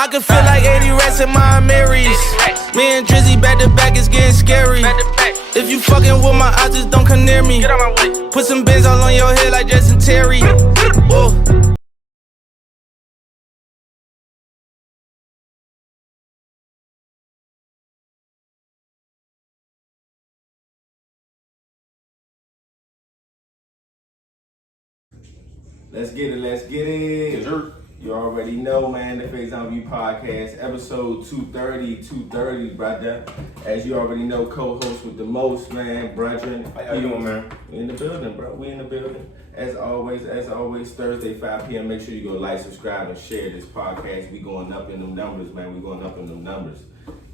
I can feel like 80 rats in my Marys. Me and Drizzy back to back, it's getting scary. If you fucking with my eyes, just don't come near me. Put some bins all on your head like Justin Terry. Whoa. Let's get it. You already know, man, the Faison View Podcast, episode 230, brother. As you already know, co-host with the most, man, brethren. How you doing, man? We in the building, bro. We in the building. As always, Thursday, 5 p.m., make sure you go like, subscribe, and share this podcast. We going up in them numbers, man. We going up in them numbers.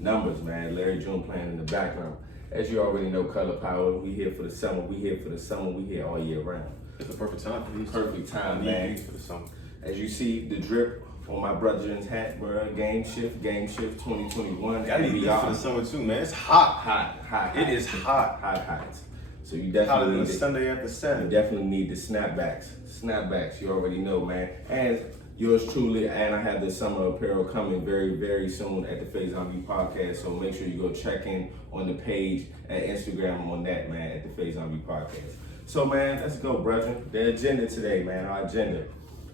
Numbers, man. Larry June playing in the background. As you already know, Color Power, we here for the summer. We here all year round. It's the perfect time for these. Perfect time, man. For the summer. As you see, the drip on my brother's hat, bro. Game shift 2021. I need this for the summer too, man. It's hot. It is hot. So you definitely need Sunday after Saturday. You definitely need the snapbacks. You already know, man. And yours truly, and I have the summer apparel coming very, very soon at the Faison View Podcast. So make sure you go check in on the page at Instagram on that, man, at the Faison View Podcast. So, man, let's go, brethren. The agenda today, man, our agenda.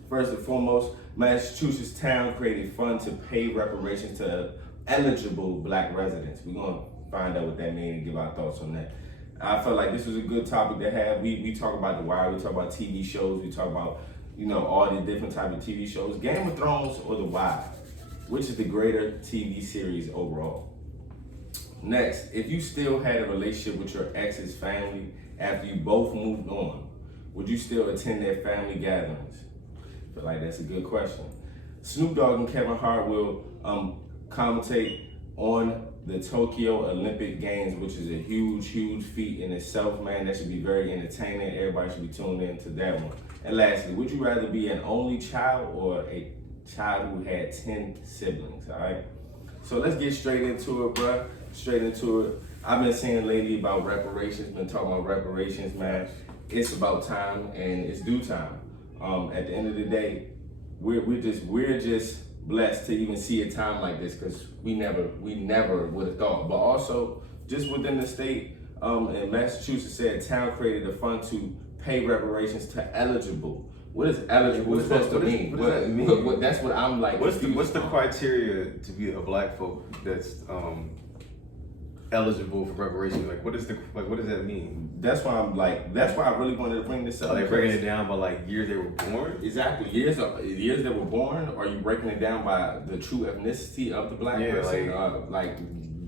First and foremost, Massachusetts town created fund to pay reparations to eligible black residents. We're going to find out what that means and give our thoughts on that. I felt like this was a good topic to have. We talk about The Wire, we talk about TV shows, we talk about, all the different type of TV shows. Game of Thrones or The Wire, which is the greater TV series overall? Next, if you still had a relationship with your ex's family after you both moved on, would you still attend their family gatherings? I feel like that's a good question. Snoop Dogg and Kevin Hart will commentate on the Tokyo Olympic Games, which is a huge feat in itself, man. That should be very entertaining. Everybody should be tuned in to that one. And lastly, would you rather be an only child or a child who had 10 siblings, all right? So let's get straight into it, bruh. Straight into it. I've been saying lately about reparations, been talking about reparations, man. It's about time and it's due time. At the end of the day, we're just blessed to even see a time like this because we never would have thought. But also, just within the state, in Massachusetts said town created a fund to pay reparations to eligible. What is eligible supposed to mean? What does that mean? That's what I'm like. What's the criteria to be a black folk that's eligible for reparations? What does that mean? That's why I really wanted to bring this up. Are they breaking it down by years they were born? Exactly, years they were born. Or are you breaking it down by the true ethnicity of the black person?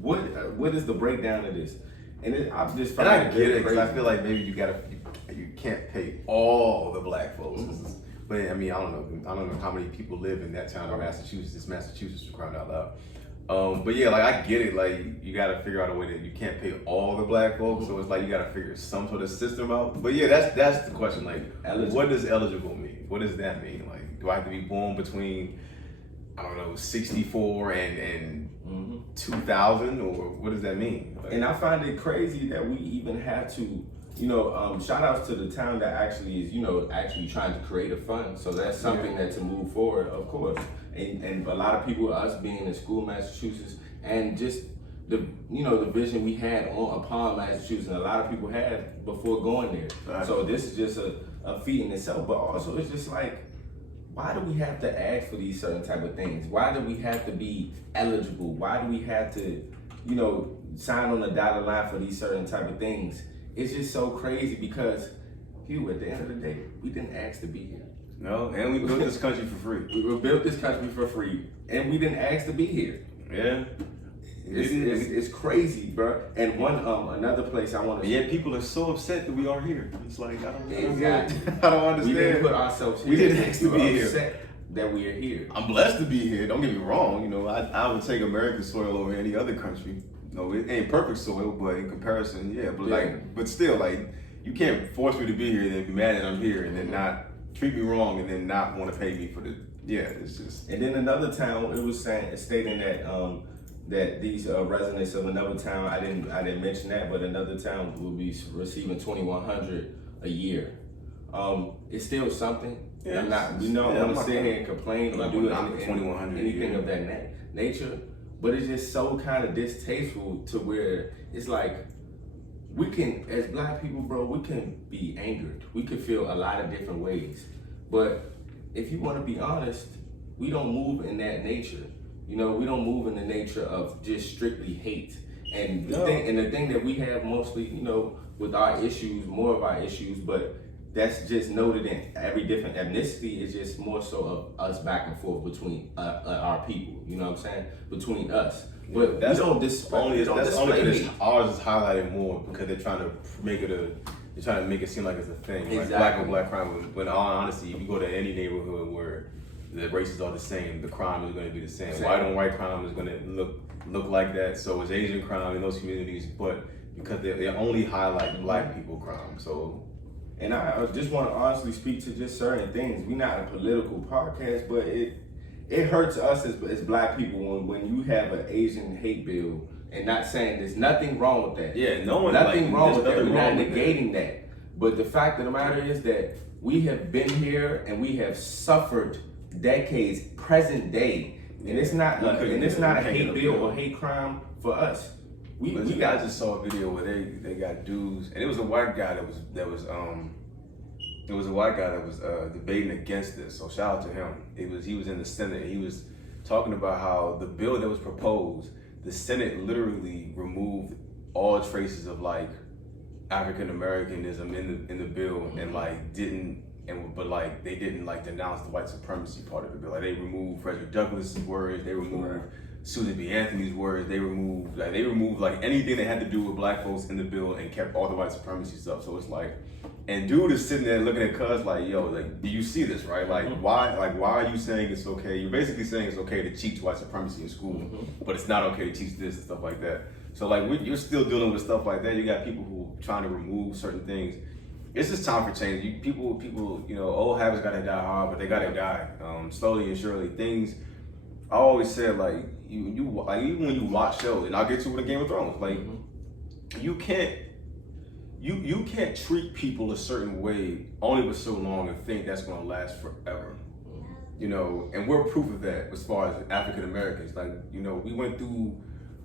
What is the breakdown of this? And I'm just and I get it because I feel like maybe you can't pay all the black folks. Mm-hmm. But I mean, I don't know how many people live in that town in Massachusetts. It's Massachusetts, for crying out loud. But yeah, I get it. You got to figure out a way that you can't pay all the black folks, so it's you got to figure some sort of system out. But yeah, that's the question. What does eligible mean? What does that mean? Do I have to be born between 64 and 2000, or what does that mean? And I find it crazy that we even have to. Shout outs to the town that actually is, actually trying to create a fund. So that's something that to move forward, of course. And a lot of people, us being in school in Massachusetts, and just the vision we had upon Massachusetts, and a lot of people had before going there. Right. So this is just a feat in itself, but also it's just why do we have to ask for these certain type of things? Why do we have to be eligible? Why do we have to, sign on the dotted line for these certain type of things? It's just so crazy because, at the end of the day, we didn't ask to be here. No, and we built this country for free. We built this country for free, and we didn't ask to be here. Yeah. It's crazy, bro. And another place I want to. Yeah, people are so upset that we are here. It's I don't understand. We didn't put ourselves here. We didn't ask to be here. That we are here. I'm blessed to be here. Don't get me wrong. I would take American soil over any other country. It ain't perfect soil, but in comparison, yeah. But but still, you can't force me to be here and then be mad that I'm here and then not treat me wrong and then not want to pay me for the. Yeah, it's just. And then another town, it was stating that that these residents of another town, I didn't mention that, but another town will be receiving $2,100 a year. It's still something, Yeah, I'm not. We don't want to sit here and complain or do anything of that nature. But it's just so kind of distasteful to where it's like we can, as black people, bro, we can be angered. We can feel a lot of different ways. But if you want to be honest, we don't move in that nature. You know, we don't move in the nature of just strictly hate. And the thing that we have mostly, you know, with our issues, more of our issues, but that's just noted in every different ethnicity is just more so of us back and forth between our people. You know what I'm saying? Between us. But that's we don't display. That's only because ours is highlighted more because they're trying to make it seem like it's a thing. Exactly. Like black on black crime. When in all honesty, if you go to any neighborhood where the races are the same, the crime is going to be the same. White on white crime is going to look like that. So is Asian crime in those communities, but because they only highlight black people crime. So. And I just want to honestly speak to just certain things. We're not a political podcast, but it hurts us as black people when you have an Asian hate bill, and not saying there's nothing wrong with that. Yeah, no one nothing wrong with that. We're not with negating that. But the fact of the matter is that we have been here and we have suffered decades, present day, and it's not a hate bill or hate crime for us. I just saw a video where they got dudes, and it was a white guy that was debating against this. So shout out to him. He was in the Senate. And he was talking about how the bill that was proposed, the Senate literally removed all traces of like African Americanism in the bill, and they didn't like denounce the white supremacy part of the bill. Like they removed Frederick Douglass's words, they removed Susan B. Anthony's words, they removed like anything that had to do with black folks in the bill and kept all the white supremacy stuff. So it's like, and dude is sitting there looking at cuz like, yo, like, do you see this, right? Like, why are you saying it's okay? You're basically saying it's okay to teach white supremacy in school, but it's not okay to teach this and stuff like that. So like, you're still dealing with stuff like that. You got people who are trying to remove certain things. It's just time for change. People, you know, old habits gotta die hard, but they gotta die slowly and surely. Things, I always said, like, you like, even when you watch shows, and I'll get to it with Game of Thrones, like, you can't treat people a certain way only for so long and think that's gonna last forever. You know, and we're proof of that as far as African Americans. Like, you know, we went through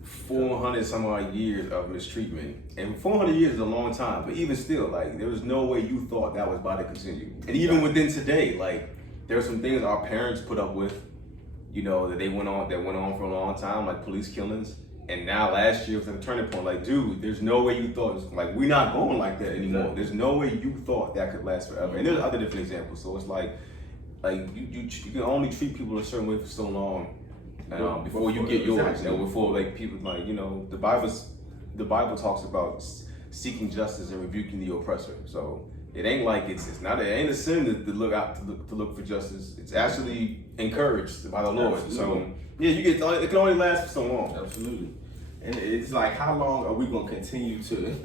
400 some odd years of mistreatment, and 400 years is a long time, but even still, like, there was no way you thought that was about to continue. And even within today, like, there are some things our parents put up with, you know, that went on for a long time, like police killings. And now last year was a turning point. Like, dude, there's no way you thought, like, we're not going like that anymore. There's no way you thought that could last forever. And there's other different examples. So it's like you can only treat people a certain way for so long before you get yours. You know, before, like, people, like, you know, the Bible talks about seeking justice and rebuking the oppressor. So it ain't like it ain't a sin to look for justice. It's actually encouraged by the Lord. Absolutely. So yeah, it can only last for so long. Absolutely. And it's like, how long are we gonna continue to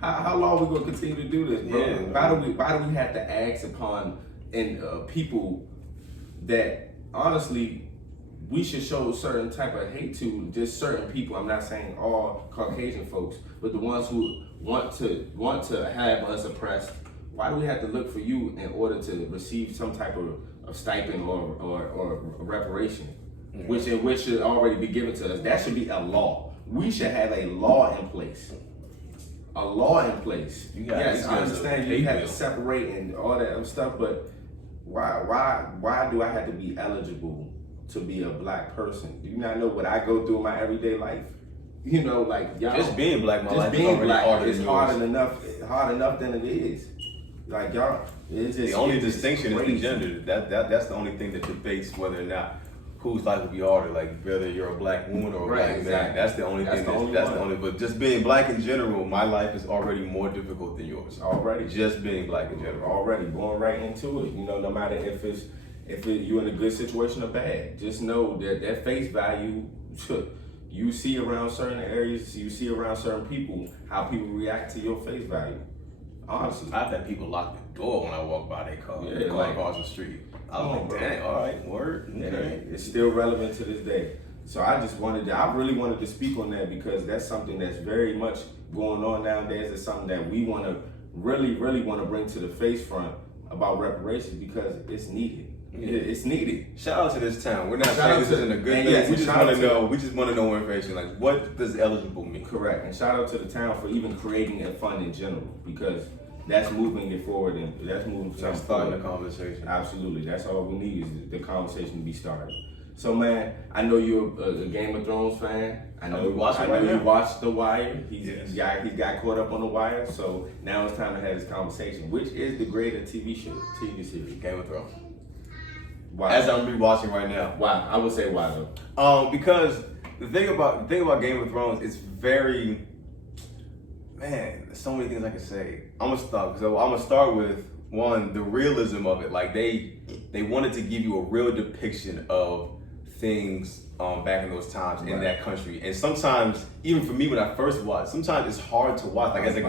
how long are we gonna continue to do this, bro? Yeah. Why do we have to ask upon people that honestly we should show a certain type of hate to, just certain people? I'm not saying all Caucasian folks, but the ones who want to have us oppressed. Why do we have to look for you in order to receive some type of stipend or reparation, which should already be given to us? That should be a law. We should have a law in place. A law in place. Yes, I understand you have to separate and all that other stuff, but why do I have to be eligible to be a black person? Do you not know what I go through in my everyday life? You know, like, y'all, just being black, is hard enough than it is. Like, y'all, it's just, the only distinction is the gender. That's the only thing that debates whether or not whose life would be harder, like whether you're a black woman or a black man. That's the only thing. That's the only. But just being black in general, my life is already more difficult than yours. Already, just being black in general. Already going right into it. You know, no matter if you're in a good situation or bad, just know that face value. You see around certain areas, you see around certain people, how people react to your face value. Honestly, I've had people lock the door when I walk by their car. Yeah, like across the street. I was like, dang, all right, word. Okay. It's still relevant to this day. So I really wanted to speak on that, because that's something that's very much going on nowadays. It's something that we want to really want to bring to the face front. about reparations because it's needed. It's needed. Shout out to this town. We're not saying this isn't a good thing. We just want to know. We just want to know information. Like, what does eligible mean? Correct. And shout out to the town for even creating a fund in general, because that's moving it forward and that's moving. That's starting the conversation. Absolutely. That's all we need is the conversation to be started. So man, I know you're a Game of Thrones fan. I know you watched The Wire. He's got caught up on The Wire. So now it's time to have this conversation. Which is the greater TV series? Game of Thrones. Why? As I'm rewatching right now. Why? I would say why though. Because the thing about Game of Thrones is very, man. There's so many things I can say. I'm gonna start with one, the realism of it. Like they wanted to give you a real depiction of things back in those times in that country. And sometimes, even for me when I first watched, sometimes it's hard to watch. Like as a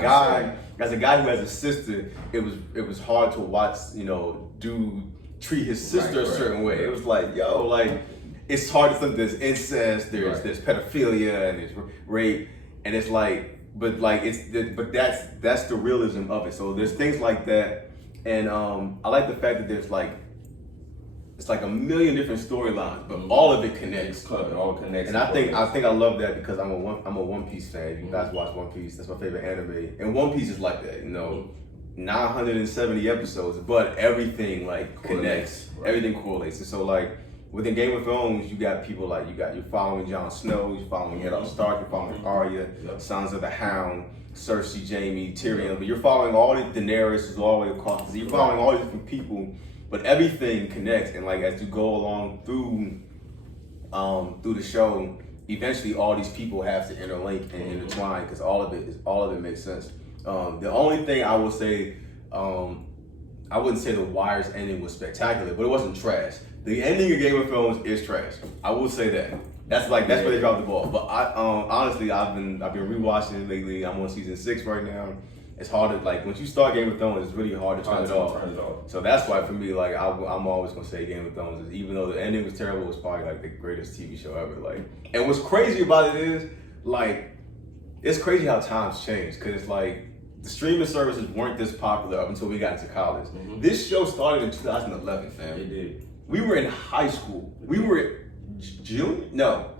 guy who has a sister, it was hard to watch. Treat his sister a certain way. It was like, yo, like it's hard to think there's incest, there's pedophilia, and there's rape, and it's like, but that's the realism of it. So there's things like that, and I like the fact that there's like. It's like a million different storylines, but all of it connects. It all connects. And I think I love that because I'm a One Piece fan. If you guys watch One Piece, that's my favorite anime. And One Piece is like that, 970 episodes, but everything like connects. Right. Everything correlates. And so like within Game of Thrones, you got people like you're following Jon Snow, you're following Ned Stark, you're following Arya, Sons of the Hound, Cersei, Jaime, Tyrion, but you're following all the Daenerys is all the way across. You're following all these different people. But everything connects, and like as you go along through the show, eventually all these people have to interlink and intertwine because all of it makes sense. The only thing I will say, I wouldn't say The Wire's ending was spectacular, but it wasn't trash. The ending of Game of Thrones is trash. I will say that. That's where they dropped the ball. But I honestly I've been rewatching it lately. I'm on season 6 right now. It's hard to like once you start Game of Thrones, it's really hard to turn it off. So that's why for me, like I'm always gonna say Game of Thrones is, even though the ending was terrible, it was probably like the greatest TV show ever. Like, and what's crazy about it is like it's crazy how times change because it's like the streaming services weren't this popular up until we got into college. Mm-hmm. This show started in 2011, fam. It did. We were in high school. We were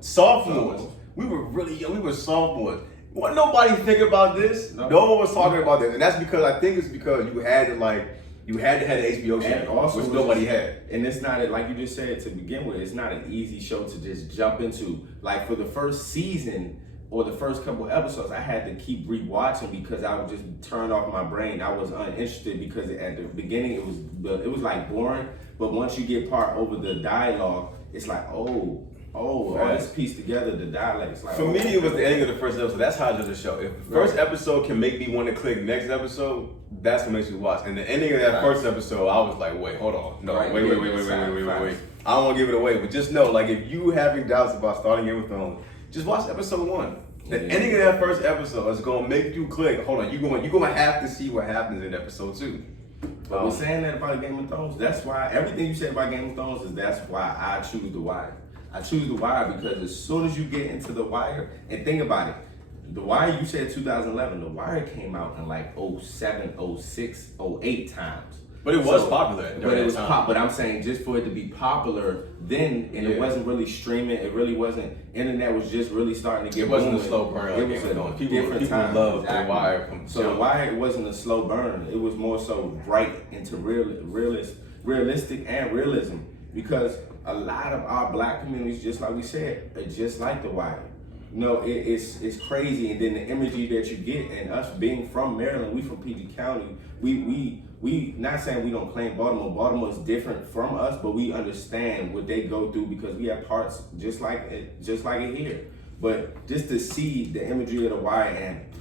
sophomores. We were really young. We were sophomores. Wasn't nobody think about this. No one was talking about this, and that's because I think it's because you had to have the HBO show, which nobody had. And it's not like you just said to begin with. It's not an easy show to just jump into. Like for the first season or the first couple episodes, I had to keep rewatching because I would just turn off my brain. I was uninterested because at the beginning it was like boring, but once you get part over the dialogue, it's like all this pieced together, the dialects. Like, for me, it was the ending of the first episode. That's how I judge the show. If the first episode can make me want to click next episode, that's what makes me watch. And the ending of that first episode, I was like, wait, hold on. No, wait. I don't want to give it away, but just know, like, if you having doubts about starting Game of Thrones, just watch episode 1. The ending of that first episode is going to make you click. Hold on, you're going to have to see what happens in episode 2. But we're saying that about Game of Thrones. That's why everything you said about Game of Thrones that's why I choose The Wire. I choose The Wire because as soon as you get into The Wire, and think about it, The Wire, you said 2011, The Wire came out in like 07, 06, 08 times. But it was popular. But it was but I'm saying just for it to be popular then, and it wasn't really streaming, it really wasn't, internet was just really starting to get It wasn't a slow burn. It was a different time. People loved The Wire. So The Wire, it wasn't a slow burn. It was more so right into realistic and realism, because a lot of our black communities, just like we said, are just like The Wire. It's crazy, and then the imagery that you get, and us being from Maryland, we from PG County, we not saying we don't claim Baltimore. Baltimore is different from us, but we understand what they go through because we have parts just like it here. But just to see the imagery of The Wire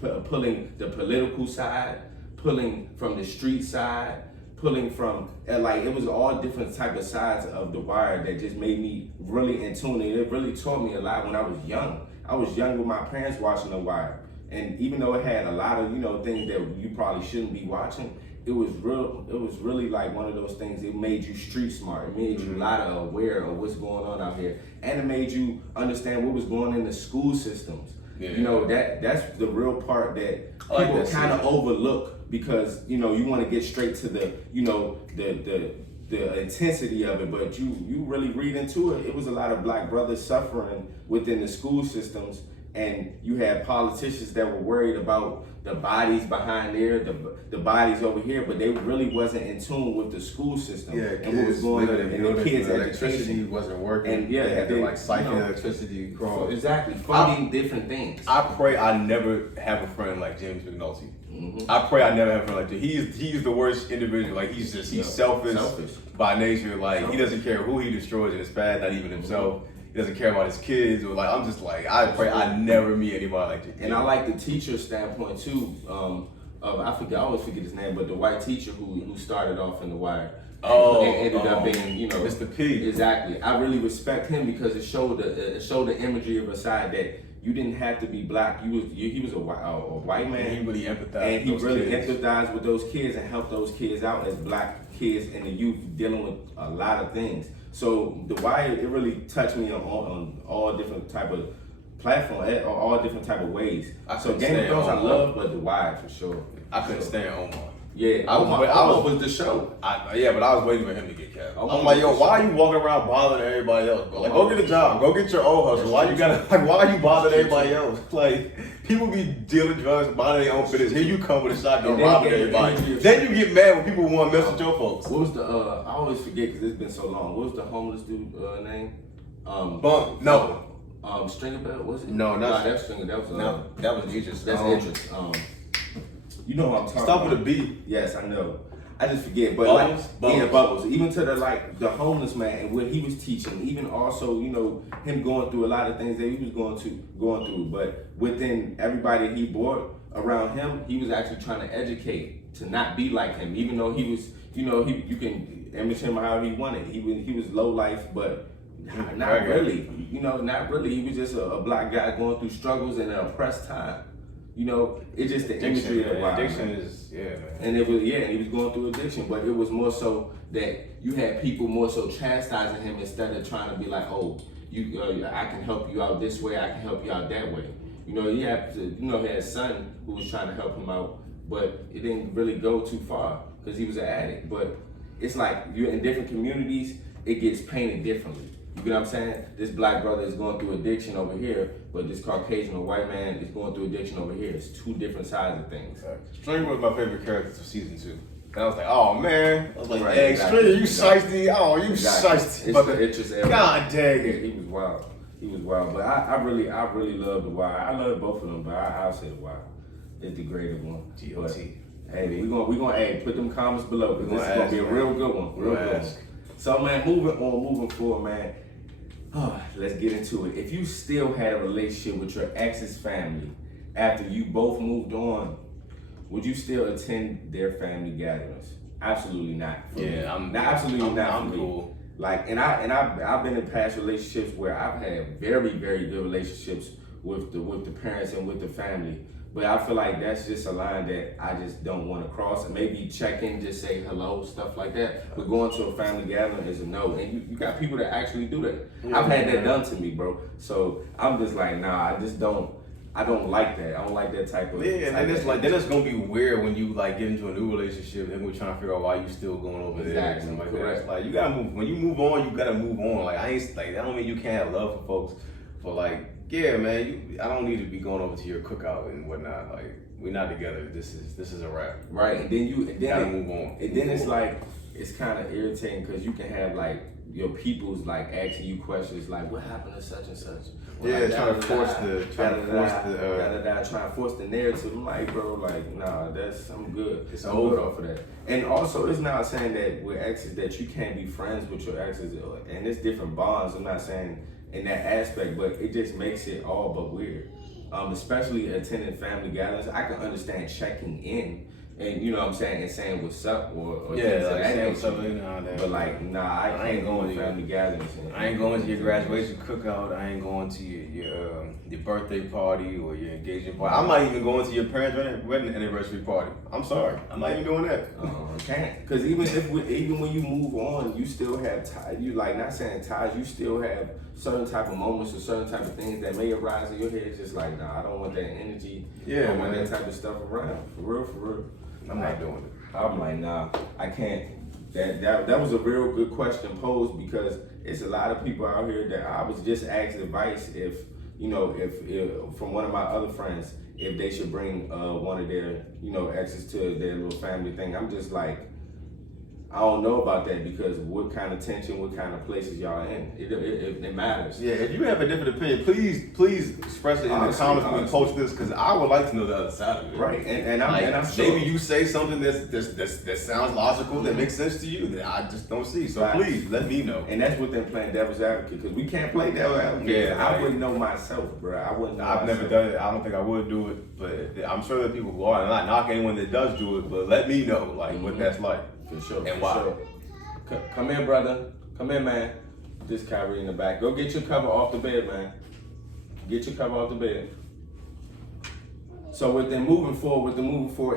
and pulling the political side, pulling from the street side, pulling from, like, it was all different type of sides of The Wire that just made me really in tune, and it really taught me a lot when I was young. I was young with my parents watching The Wire, and even though it had a lot of things that you probably shouldn't be watching, it was really like one of those things. It made you street smart. It made you a lot of aware of what's going on out here, and it made you understand what was going on in the school systems. Yeah. That's the real part that people kind of overlook because you want to get straight to the the intensity of it, but you really read into it. It was a lot of black brothers suffering within the school systems, and you had politicians that were worried about the bodies behind there, the bodies over here, but they really wasn't in tune with the school system and what was going on in the kids' electricity education. wasn't working. And they had to like siphon you know, electricity across. Exactly, funding different things. I pray I never have a friend like James McNulty. I pray I never have a friend like that. He's the worst individual. Like he's selfish by nature. Like he doesn't care who he destroys in his past, not even himself. He doesn't care about his kids. Or like I'm just like I pray I never meet anybody like that. And I like the teacher standpoint too. I always forget his name, but the white teacher who started off in The Wire. And ended up being, Mr. P. Exactly. I really respect him because it showed the imagery of a side that you didn't have to be black. He was a white man. And he really empathized. And he really empathized with those kids and helped those kids out as black kids and the youth dealing with a lot of things. So The Wire, it really touched me on all different type of platforms, all different type of ways. So Game of Thrones I love, but The Wire for sure. I couldn't stand Omar. Yeah, Omar was the show. But I was waiting for him to get cast. I'm like, yo, why are you walking around bothering everybody else? Bro? Like, go get a job, go get your own hustle. Why are you bothering everybody else? Like, people be dealing drugs, minding their own business. Here you come with a shotgun, robbing everybody. Then you get mad when people want to mess with your folks. What was the? I always forget because it's been so long. What was the homeless dude name? No. Stringer Bell, was it? No, that's Stringer. That was Idris. That's Idris. You know what I'm talking Stop about. with a B. Yes, I know. I just forget, but Bubbles. Even to the homeless man and what he was teaching, even also him going through a lot of things that he was going through. But within everybody he brought around him, he was actually trying to educate to not be like him, even though he was you can image him however he wanted. He was low life, but not really. Not really. He was just a black guy going through struggles in an oppressed time. It's just the imagery of the Wire. Addiction is, man. And it was, and he was going through addiction, but it was more so that you had people more so chastising him instead of trying to be like, oh, I can help you out this way, I can help you out that way. He had a son who was trying to help him out, but it didn't really go too far because he was an addict. But it's like you're in different communities, it gets painted differently. You know what I'm saying? This black brother is going through addiction over here, but this Caucasian or white man is going through addiction over here. It's two different sides of things. Stringer was my favorite character of season 2. And I was like, oh man. I was like, hey, Stringer, you shiesty. Oh, you shiesty. God dang it. He was wild. But I really love The Wire. I love both of them, but I'll say The Wire. It's the greatest one. G.O.T. Hey, we're gonna put them comments below because this is gonna be a real good one. Real good one. So man, moving forward, man. Let's get into it. If you still had a relationship with your ex's family after you both moved on, would you still attend their family gatherings? Absolutely not. Absolutely not. I'm cool. Like, and I've been in past relationships where I've had very, very good relationships with the parents and with the family. But I feel like that's just a line that I just don't want to cross. And maybe check in, just say hello, stuff like that. But going to a family gathering is a no. And you got people that actually do that. I've had that done to me, bro. So I'm just like, nah, I don't like that. I don't like that type of. Yeah, and then it's gonna be weird when you like get into a new relationship and we're trying to figure out why you still going over there and something like that. It's like you gotta move. When you move on, you gotta move on. Like that don't mean you can't have love for folks. For like, yeah, man, I don't need to be going over to your cookout and whatnot. Like, we're not together. This is a wrap. Right, and then you gotta move on. And then it's like it's kind of irritating because you can have like your people's like asking you questions like, what happened to such and such? Trying to force the narrative. I'm like, bro, like, nah, I'm good. It's I'm good off of that. And also, it's not saying that with exes that you can't be friends with your exes, and it's different bonds. I'm not saying in that aspect, but it just makes it all but weird. Especially attending family gatherings, I can understand checking in and you know what I'm saying, and saying what's up or yeah, like saying something. But like, nah, I ain't going to family gatherings. I ain't going to your graduation cookout. I ain't going to your birthday party or your engagement party. I'm not even going to your parents' wedding anniversary party. I'm sorry, I'm not even doing that. Can't, because even when you move on, you still have ties. You like not saying ties. You still have certain type of moments or certain type of things that may arise in your head. It's just like, nah, I don't want that energy. Yeah, I don't want that type of stuff around. For real. I'm not doing it. I'm like, nah, I can't. That was a real good question posed because it's a lot of people out here that I was just asked advice if from one of my other friends if they should bring one of their exes to their little family thing. I'm just like, I don't know about that because what kind of tension, what kind of places y'all in? It matters. Yeah, if you have a different opinion, please express it in the comments when we post this because I would like to know the other side of it. Right, and I'm sure. Maybe you say something that sounds logical, that makes sense to you, that I just don't see. So please let me know. And that's what they're playing devil's advocate because we can't play devil's advocate. Yeah, I wouldn't know myself, bro. I wouldn't know. I've never done it. I don't think I would do it, but I'm sure there are people who are. I'm not knocking anyone that does do it, but let me know what that's like. For sure. And why? Sure. Come in, brother. Come in, man. This Kyrie in the back. Go get your cover off the bed, man. Get your cover off the bed. So with them moving forward,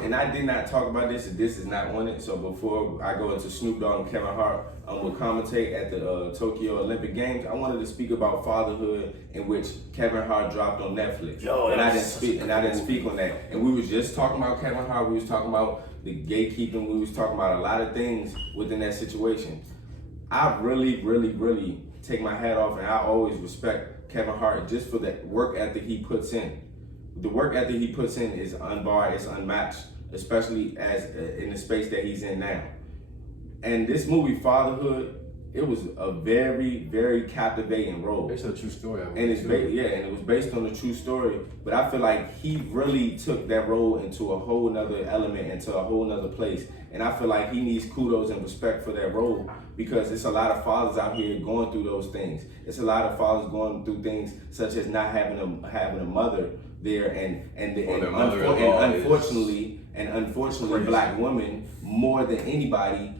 and I did not talk about this, and this is not on it. So before I go into Snoop Dogg and Kevin Hart, will commentate at the Tokyo Olympic Games. I wanted to speak about Fatherhood, in which Kevin Hart dropped on Netflix. And I didn't speak on that. And we was just talking about Kevin Hart. We was talking about the gatekeeping. We was talking about a lot of things within that situation. I really, really, really take my hat off, and I always respect Kevin Hart just for the work ethic he puts in. The work ethic he puts in is unbarred, it's unmatched, especially as in the space that he's in now. And this movie, Fatherhood, it was a very, very captivating role. Based on a true story. And it was based on a true story. But I feel like he really took that role into a whole nother element, into a whole nother place. And I feel like he needs kudos and respect for that role because it's a lot of fathers out here going through those things. It's a lot of fathers going through things such as not having a mother there, and unfortunately, Black women more than anybody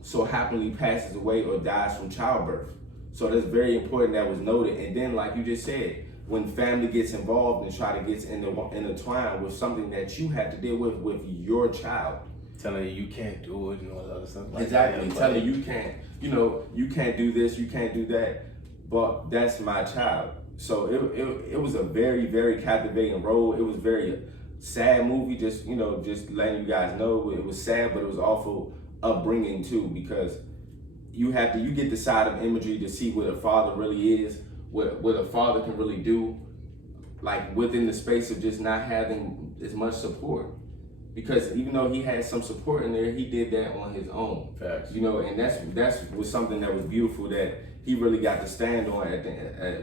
so happily passes away or dies from childbirth. So that's very important that was noted. And then, like you just said, when family gets involved and try to get intertwined with something that you have to deal with your child, telling you can't do it and all that other stuff. Exactly, telling you can't, you can't do this, you can't do that. But that's my child. So it was a very, very captivating role. It was a very sad movie. Just letting you guys know it was sad, but it was awful upbringing too, because you get the side of imagery to see what a father really is, what a father can really do, like within the space of just not having as much support. Because even though he had some support in there, he did that on his own. Facts. And that's was something that was beautiful that he really got to stand on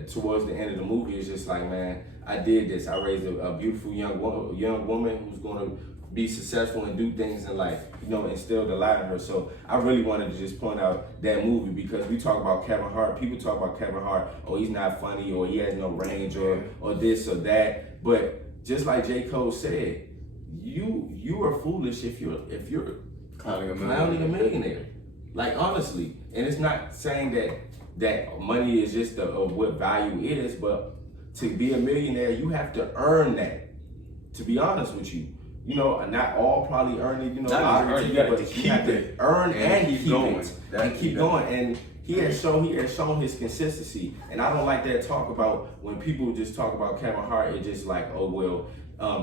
towards the end of the movie. It's just like, man, I did this. I raised a beautiful young woman who's going to be successful and do things in life, instill the light in her. So I really wanted to just point out that movie because we talk about Kevin Hart. People talk about Kevin Hart, oh, he's not funny, or he has no range, or this or that. But just like J. Cole said, you are foolish if you're clowning a millionaire. Like, honestly. And it's not saying that money is just what value is, but to be a millionaire, you have to earn that. To be honest with you, not all probably earn it. You have to earn and keep it and keep going. And he has shown his consistency. And I don't like that talk about when people just talk about Kevin Hart. It's just like, oh well,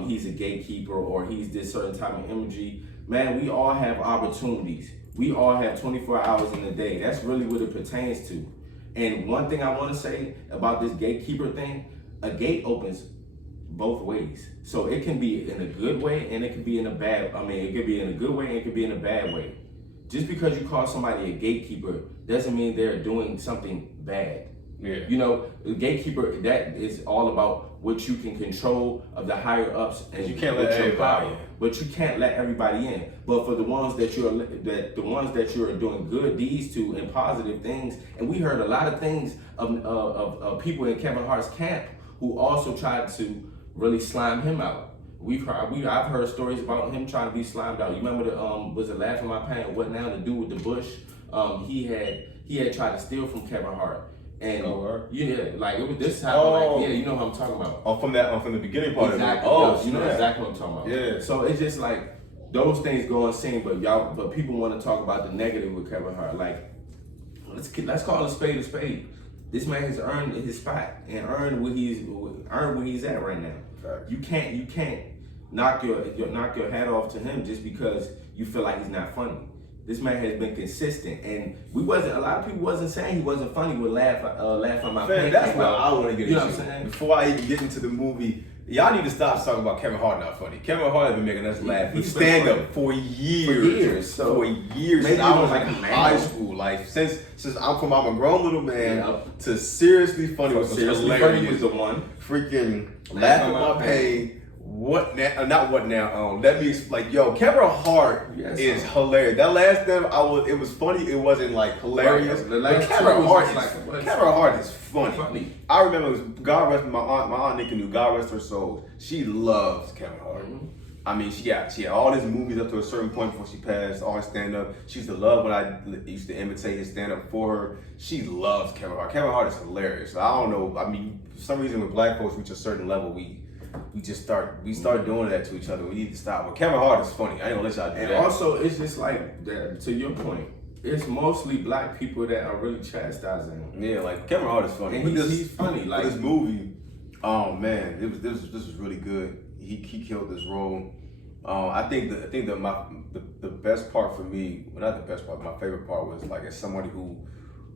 he's a gatekeeper or he's this certain type of imagery. Man, we all have opportunities. We all have 24 hours in a day. That's really what it pertains to. And one thing I want to say about this gatekeeper thing, a gate opens both ways. So it can be in a good way and it can be in a bad, it could be in a good way and it could be in a bad way. Just because you call somebody a gatekeeper doesn't mean they're doing something bad. Yeah. The gatekeeper, that is all about what you can control of the higher ups, and you can't let everybody in. But you can't let everybody in. But for the ones that you're doing good deeds to and positive things, and we heard a lot of things of people in Kevin Hart's camp who also tried to really slime him out. I've heard stories about him trying to be slimed out. You remember was it Laughing My Pain? What now to do with the Bush? He had tried to steal from Kevin Hart. And like it was this happened. You know what I'm talking about. Oh, from the beginning part exactly. of it. You know exactly what I'm talking about. Yeah. So it's just like those things go unseen, but people want to talk about the negative with Kevin Hart. Like let's call a spade a spade. This man has earned his spot and earned where he's at right now. Right. You can't knock your hat off to him just because you feel like he's not funny. This man has been consistent, and a lot of people wasn't saying he wasn't funny with Laugh on My Pain. That's what I want to get You know into. what I'm saying? Before I even get into the movie, y'all need to stop talking about Kevin Hart not funny. Kevin Hart has been making us laugh with stand up for years. For years. Since I was like in high school. Like since I'm a grown little man to seriously funny was hilarious. Was the one. Freaking Laugh at My Pain. What now? Not what now? That means like, yo, Kevin Hart is hilarious. That last time it was funny. It wasn't like hilarious. Right. But Kevin Hart is funny. I remember it was God rest my aunt Nikki knew. God rest her soul. She loves Kevin Hart. Mm-hmm. I mean, she had all his movies up to a certain point before she passed. All his stand up. She used to love when I used to imitate his stand up for her. She loves Kevin Hart. Kevin Hart is hilarious. I don't know. I mean, for some reason when black folks reach a certain level, we start doing that to each other. We need to stop. But Kevin Hart is funny. I ain't gonna let y'all do that. And also, it's just like that. To your point, it's mostly black people that are really chastising him. Yeah, like Kevin Hart is funny. And he's funny. Like this movie, oh man, this was really good. He killed this role. I think the best part for me, well, not the best part, my favorite part was like as somebody who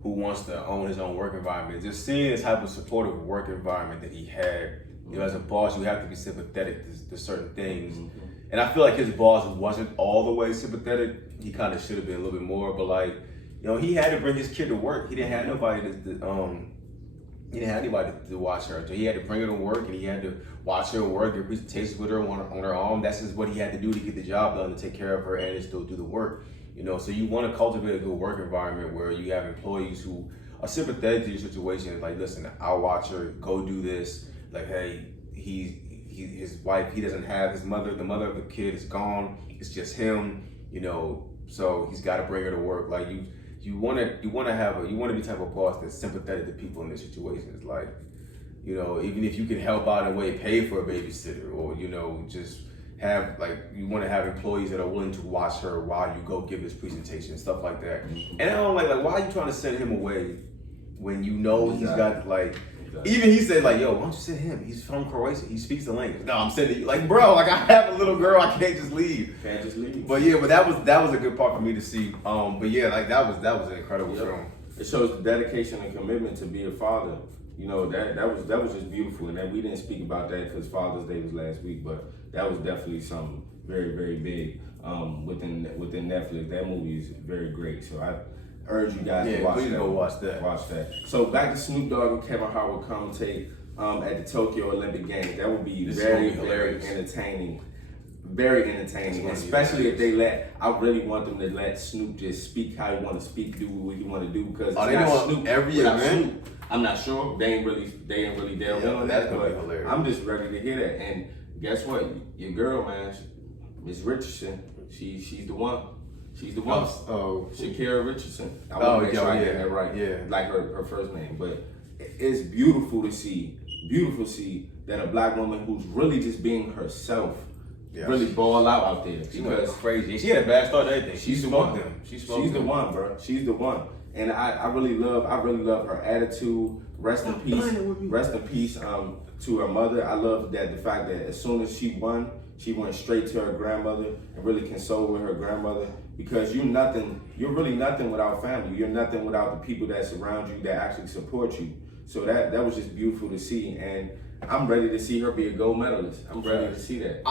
wants to own his own work environment, just seeing this type of supportive work environment that he had. You know, as a boss, you have to be sympathetic to certain things. Mm-hmm. And I feel like his boss wasn't all the way sympathetic. He kind of should have been a little bit more, but like, you know, he had to bring his kid to work. He didn't have nobody he didn't have anybody to watch her. So he had to bring her to work and he had to watch her work, get presentations with her on her own. That's just what he had to do to get the job done, to take care of her and still do the work. You know, so you want to cultivate a good work environment where you have employees who are sympathetic to your situation. Like, listen, I'll watch her, go do this. Like, hey, his wife, he doesn't have his mother. The mother of the kid is gone. It's just him, you know. So he's got to bring her to work. Like you want to be the type of boss that's sympathetic to people in their situations. Like, you know, even if you can help out in a way, pay for a babysitter, or you know, just have like you want to have employees that are willing to watch her while you go give this presentation and stuff like that. Mm-hmm. And I don't like why are you trying to send him away when you know he's got like. Even he said like, yo, why don't you send him? He's from Croatia. He speaks the language. No, I'm sending you. Like, bro, like I have a little girl. I can't just leave. Can't just leave. But yeah, but that was a good part for me to see. But yeah, like that was an incredible film. It shows the dedication and commitment to be a father. You know, that was just beautiful. And then we didn't speak about that because Father's Day was last week, but that was definitely something very, very big within Netflix. That movie is very great. So I urge you guys to watch that. Go watch that. Watch that. So back to Snoop Dogg and Kevin Hart will commentate at the Tokyo Olympic Games. That would be very entertaining. Very entertaining, especially if they I really want them to let Snoop just speak how he want to speak, do what he want to do, because they don't Snoop every event. I'm not sure. They ain't really delve in on that. Gonna be hilarious. I'm just ready to hear that. And guess what? Your girl, man, Miss Richardson, she's the one. She's the one. Shakira Richardson. I want to make sure I get that right. Yeah. Like her first name. But it's beautiful to see that a black woman who's really just being herself really ball out there. She went crazy. She had a bad start to everything. She's the one. She's the one, bro. She's the one. And I really love her attitude. Rest in peace to her mother. I love that the fact that as soon as she won straight to her grandmother and really consoled with her grandmother, because you're really nothing without family. You're nothing without the people that surround you, that actually support you. So that was just beautiful to see, and I'm ready to see her be a gold medalist. I'm ready to see that.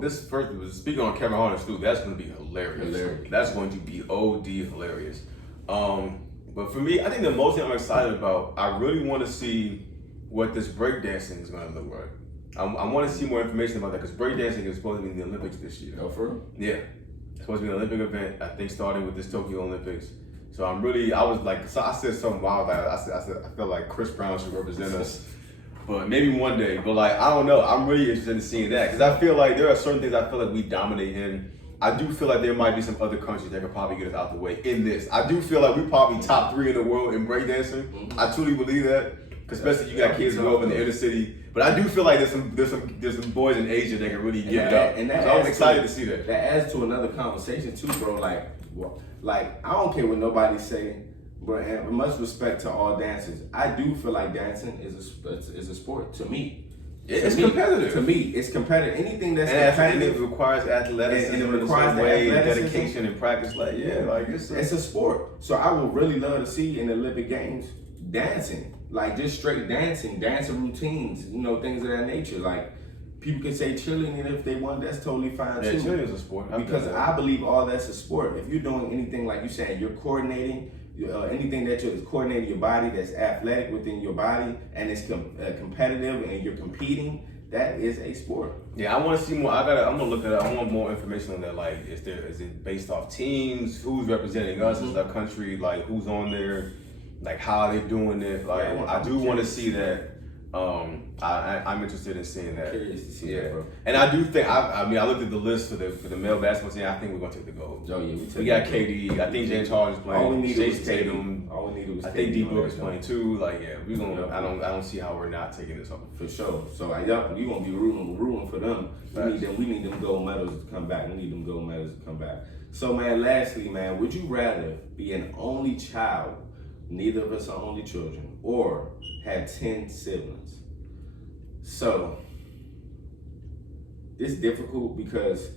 This first was speaking on Kevin Hart and Stu. That's going to be hilarious. That's going to be OD hilarious. But for me, I think the most thing I'm excited about, I really want to see what this breakdancing is going to look like. I want to see more information about that, because breakdancing is supposed to be in the Olympics this year. Oh, for real? Yeah. It's supposed to be an Olympic event, I think, starting with this Tokyo Olympics. So I said something wild. I said I felt like Chris Brown should represent us. But maybe one day. But like, I don't know. I'm really interested in seeing that, because I feel like there are certain things I feel like we dominate in. I do feel like there might be some other countries that could probably get us out the way in this. I do feel like we're probably top 3 in the world in breakdancing. Mm-hmm. I truly believe that, especially if you got kids who grow up in the inner city. But I do feel like there's some boys in Asia that can really give it up. And so I'm excited to see that. That adds to another conversation too, bro. Like I don't care what nobody say, but and much respect to all dancers. I do feel like dancing is a sport to me. It's competitive. To me, it's competitive. Anything that's and competitive, it requires athleticism, and it requires the way, athleticism, dedication, and practice. Like it's a sport. So I would really love to see in the Olympic Games dancing, like just straight dancing routines, things of that nature. Like people could say cheerleading if they want, that's totally fine too. Cheerleading is a sport. Because I believe all that's a sport. If you're doing anything like you're saying, you're coordinating. Anything that you're coordinating your body that's athletic within your body and it's competitive and you're competing, that is a sport. Yeah, I want to see more. I'm gonna look at it. I want more information on that. Like, is it based off teams? Who's representing us as a country? Like, who's on there? Like, how are they doing it? Like, I do want to see that. I'm interested in seeing that. Curious to see that, bro. And I do think I looked at the list for the male basketball team. I think we're gonna take the gold. Oh yeah, we got KD. I think James Harden is playing. All we needed was Tatum. All we needed was I think KD D Book is playing too. Like we gonna. Yeah. I don't see how we're not taking this off. For sure. So we gonna be rooting for them. We need them gold medals to come back. So man, lastly, man, would you rather be an only child? Neither of us are only children, or have 10 siblings. So it's difficult because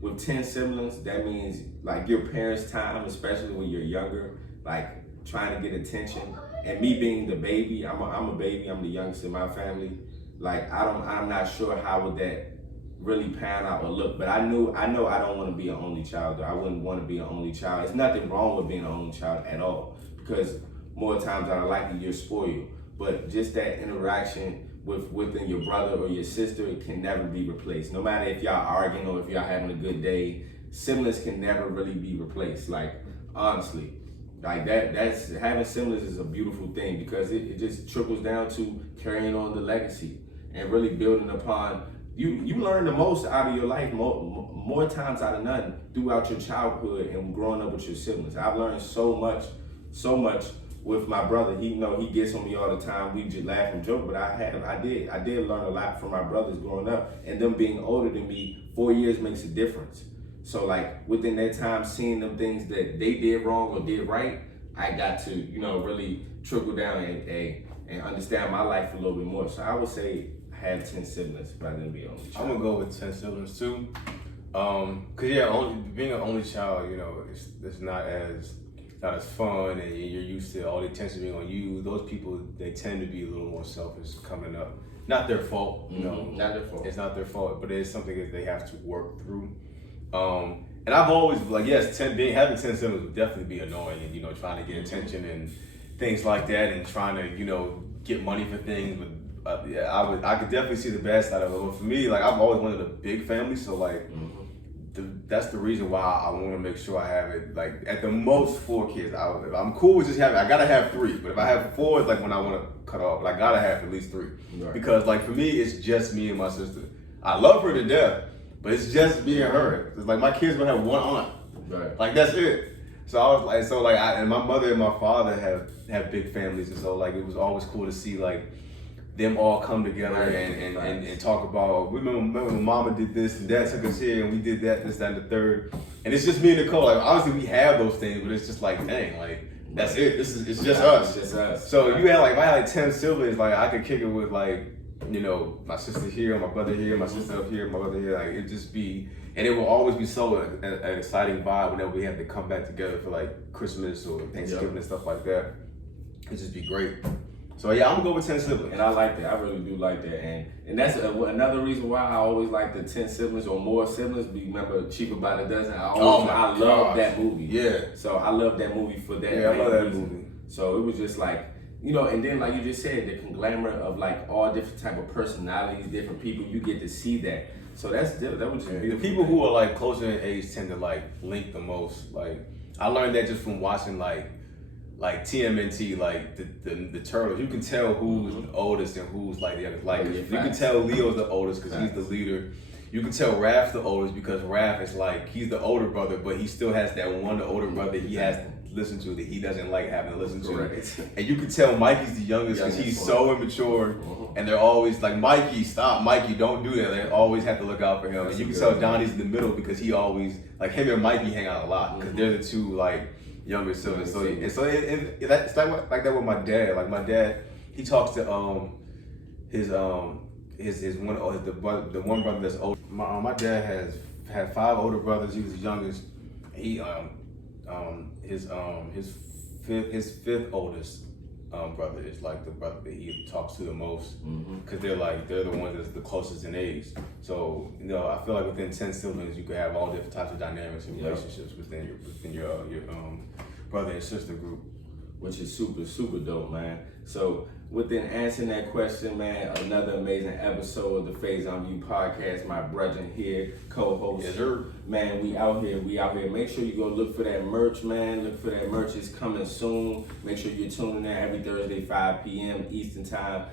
with 10 siblings, that means like your parents' time, especially when you're younger, like trying to get attention. And me being the baby, I'm a baby. I'm the youngest in my family. Like I'm not sure how would that really pan out or look. But I know I don't want to be an only child. Though. I wouldn't want to be an only child. There's nothing wrong with being an only child at all, because more times than likely you're spoiled. But just that interaction within your brother or your sister, it can never be replaced. No matter if y'all arguing or if y'all having a good day, siblings can never really be replaced. Like honestly, like that's having siblings is a beautiful thing, because it just trickles down to carrying on the legacy and really building upon. You learn the most out of your life more times out of none throughout your childhood and growing up with your siblings. I've learned so much with my brother. He gets on me all the time. We just laugh and joke, but I did learn a lot from my brothers growing up, and them being older than me, 4 years makes a difference. So like within that time, seeing them things that they did wrong or did right, I got to really trickle down and understand my life a little bit more. So I would say have 10 siblings rather than be only child. I'm gonna go with 10 siblings too. Being an only child, it's not as fun, and you're used to all the attention being on you. Those people, they tend to be a little more selfish coming up. Not their fault, Not their fault. It's not their fault, but it's something that they have to work through. And I've always having 10 siblings would definitely be annoying, and trying to get attention and things like that, and trying to get money for things. But I could definitely see the bad side of it. But for me, like I've always wanted a big family, so like. That's the reason why I want to make sure I have it, like at the most 4 kids. I'm cool with just having, I gotta have 3, but if I have 4, it's like when I want to cut off, but I gotta have at least 3. Right. Because like for me, it's just me and my sister. I love her to death, but it's just me and her. It's like my kids gonna have one aunt. Right. Like that's it. So I was like, and my mother and my father have big families, and so like it was always cool to see like them all come together and talk about, we remember when mama did this and dad took us here and we did that, this, that, and the third. And it's just me and Nicole. Like obviously we have those things, but it's just like, dang, like that's it. It's just us. It's just us. So if I had like 10 siblings, like I could kick it with like, my sister here, my brother here, my sister up here, my brother here. Like it'd just be, and it will always be so an exciting vibe whenever we have to come back together for like Christmas or Thanksgiving and stuff like that. It'd just be great. So yeah, I'm gonna go with 10 siblings. And I like that. I really do like that. And that's another reason why I always like the 10 siblings or more siblings. Remember Cheaper by the Dozen? I love that movie. Yeah. So I love that movie for that. Yeah, I love that reason. movie. So it was just like, and then like you just said, the conglomerate of like all different type of personalities, different people, you get to see that. So that was just beautiful. The people who are like closer in age tend to like link the most. Like I learned that just from watching like TMNT, like the Turtles. You can tell who's the oldest and who's like the youngest. Like you can tell Leo's the oldest because he's the leader. You can tell Raph's the oldest because Raph is like, he's the older brother, but he still has that one older brother he has to listen to that he doesn't like having to listen to. And you can tell Mikey's the youngest because he's so immature. And they're always like, Mikey, stop, Mikey, don't do that. They always have to look out for him. And you can tell Donnie's in the middle because he always, like him and Mikey hang out a lot because they're the two like younger siblings. So it's like that with my dad. Like my dad, he talks to his the one brother that's old. My dad had 5 older brothers. He was the youngest. He his fifth oldest brother is like the brother that he talks to the most, because they're the ones that's the closest in age. So I feel like within 10 siblings you could have all different types of dynamics and relationships within your brother and sister group, which is super, super dope, man. So within answering that question, man, another amazing episode of the Faison View podcast. My brethren here, co-host. Yes, sir. Man, we out here. Make sure you go look for that merch, man. Look for that merch. It's coming soon. Make sure you're tuning in every Thursday, 5 p.m. Eastern time.